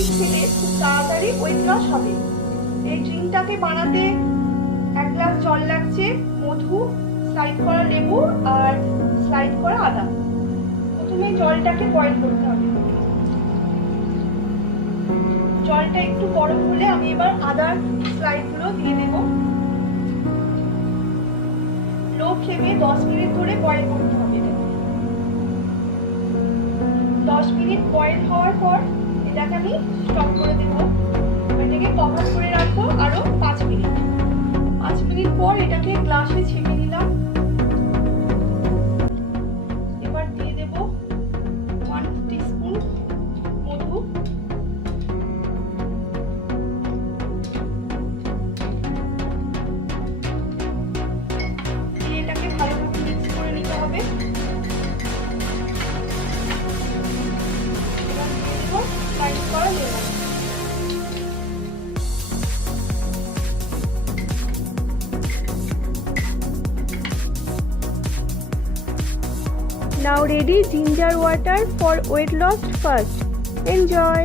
Coffee খেলে খুব তাড়াতাড়ি ওয়েট লস হবে। এই ড্রিঙ্কটাকে বানাতে 1 গ্লাস জল লাগছে, মধু, স্লাইড করা লেবু আর স্লাইড করা আদা। প্রথমে জলটাকে বয়েল করতে হবে। জলটা একটু গরম হলে আমি এবার আদার স্লাইডগুলো দিয়ে দেব। লো ফ্লেমে 10 মিনিট ধরে বয়েল করতে হবে। 10 মিনিট বয়েল হওয়ার পর এটাকে আমি স্টপ করে দেব। এটাকে কভার করে রাখবো আরো 5 মিনিট। 5 মিনিট পর এটাকে গ্লাসে ছেঁকে নিলাম। এবার দিয়ে দেব 1 টিস্পুন মধু, দিয়ে এটাকে ভালোভাবে মিক্স করে নিতে হবে। এবার দিয়ে দেব স্লাইস করা লেবু। Now ready ginger water for weight loss first. Enjoy!